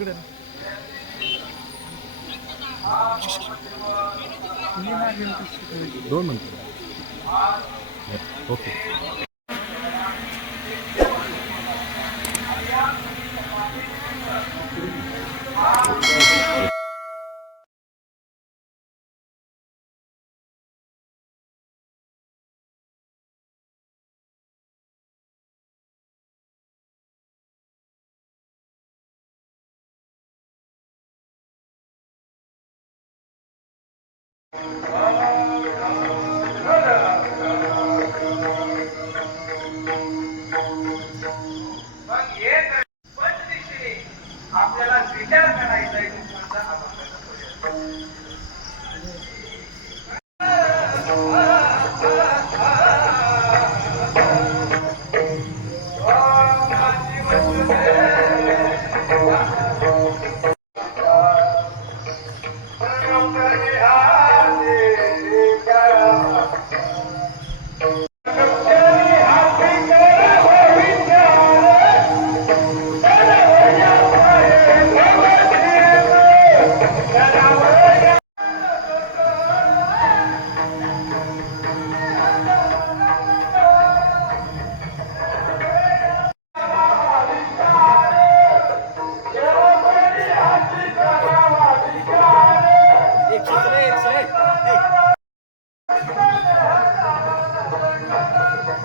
इकडे दोन मिनटं. ओके. Thank you.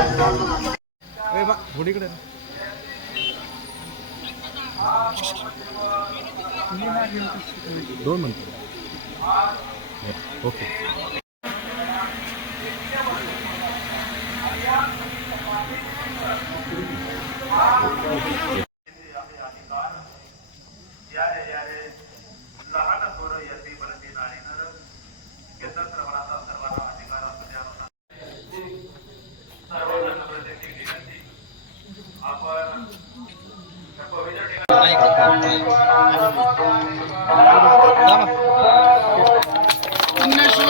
ए बा थोडी इकडे ना. दोन मिनिटं ओके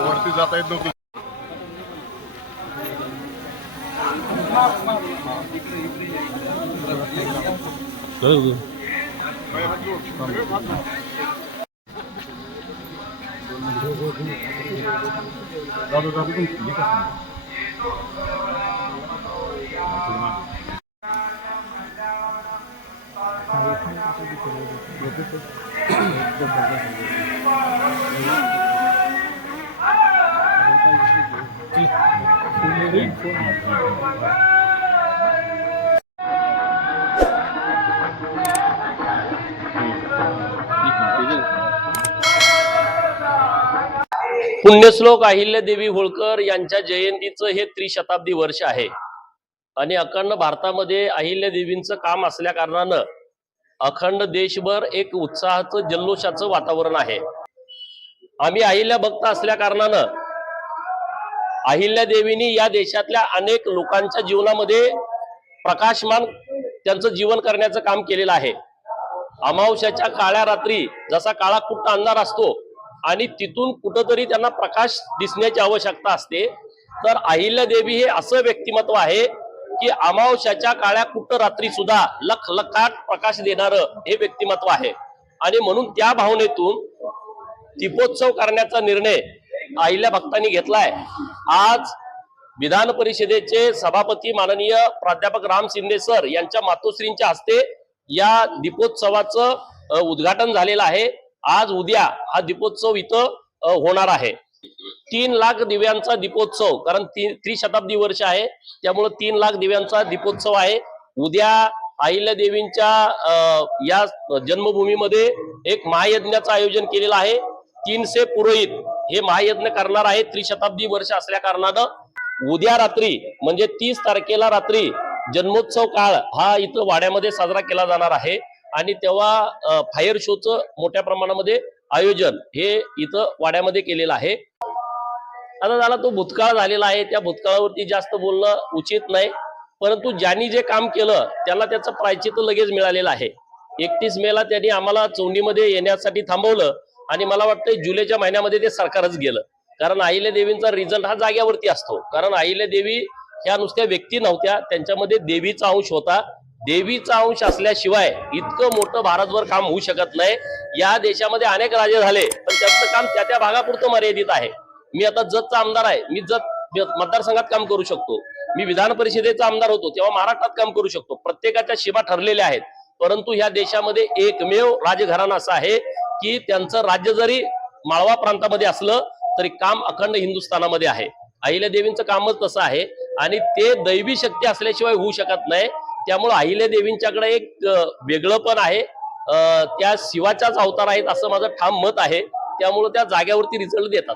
वरती जाता येत नव्हतं दादू दादू पण ठीक आहे पुण्यश्लोक अहिल्यादेवी होळकर यांच्या जयंतीचं हे त्रिशताब्दी वर्ष आहे. आणि अखंड भारतामध्ये अहिल्यादेवींचं काम असल्या कारणानं अखंड देशभर एक उत्साहाचं जल्लोषाचं वातावरण आहे. आम्ही अहिल्या भक्त असल्या कारणानं अहिल्या देवीनी या देशातल्या अनेक लोकांच्या जीवनामध्ये प्रकाशमान त्यांचं जीवन करण्याचं काम केलेलं आहे. अमावश्याच्या काळ्या रात्री जसा काळा कुट्ट अंधार असतो आणि तिथून कुठंतरी त्यांना प्रकाश दिसण्याची आवश्यकता असते तर अहिल्या देवी हे असं व्यक्तिमत्व आहे की अमावश्याच्या काळ्या कुट्ट रात्री सुद्धा लख लखाट प्रकाश देणारं हे व्यक्तिमत्व आहे. आणि म्हणून त्या भावनेतून दीपोत्सव करण्याचा निर्णय अहिल्या भक्तांनी घेतलाय. आज विधान परिषदेचे सभापती माननीय प्राध्यापक राम शिंदे सर यांच्या मातोश्रींच्या हस्ते या दीपोत्सवाचं उद्घाटन झालेलं आहे. आज उद्या हा दीपोत्सव इथं होणार आहे. तीन लाख दिव्यांचा दीपोत्सव कारण ती त्रिशताब्दी वर्ष आहे त्यामुळे तीन लाख दिव्यांचा दीपोत्सव आहे. उद्या अहिल्या देवींच्या अ, या जन्मभूमीमध्ये एक महायज्ञाचं आयोजन केलेलं आहे. तीनशे पुरोहित हे महायज्ञ करणार आहे त्रिशताब्दी वर्ष असल्या कारणानं. उद्या रात्री म्हणजे तीस तारखेला रात्री जन्मोत्सव काळ हा इथं वाड्यामध्ये साजरा केला जाणार आहे. आणि तेव्हा फायर शोचं मोठ्या प्रमाणामध्ये आयोजन हे इथं वाड्यामध्ये केलेलं आहे. आता झाला तो भूतकाळ झालेला आहे. त्या भूतकाळावरती जास्त बोलणं उचित नाही. परंतु ज्यांनी जे काम केलं त्याला त्याचं प्रायचित्त लगेच मिळालेलं आहे. एकतीस मेला त्यांनी आम्हाला चोंडीमध्ये येण्यासाठी थांबवलं आणि मला वाटतं जुलैच्या महिन्यामध्ये ते सरकारच गेलं. कारण अहिल्या देवींचा रिझल्ट हा जाग्यावरती असतो. कारण अहिल्या देवी ह्या नुसत्या व्यक्ती नव्हत्या. त्यांच्यामध्ये देवीचा अंश होता. देवीचा अंश असल्याशिवाय इतकं मोठं भारतभर काम होऊ शकत नाही. या देशामध्ये अनेक राजे झाले पण त्यांचं काम त्या त्या भागापुरतं मर्यादित आहे. मी आता जतचा आमदार आहे. मी जत मतदारसंघात काम करू शकतो. मी विधान परिषदेचा आमदार होतो. तेव्हा महाराष्ट्रात काम करू शकतो. प्रत्येकाच्या सीमा ठरलेल्या आहेत. परंतु ह्या देशामध्ये एकमेव राजघराणं असं आहे की त्यांचं राज्य जरी माळवा प्रांतामध्ये असलं तरी काम अखंड हिंदुस्थानामध्ये आहे. अहिल्या देवींचं कामच तसं आहे. आणि ते दैवी शक्ती असल्याशिवाय होऊ शकत नाही. त्यामुळे अहिल्या देवींच्याकडे एक वेगळं पण आहे. त्या शिवाच्याच अवतार आहेत असं माझं ठाम मत आहे. त्यामुळे त्या जाग्यावरती रिझल्ट देतात.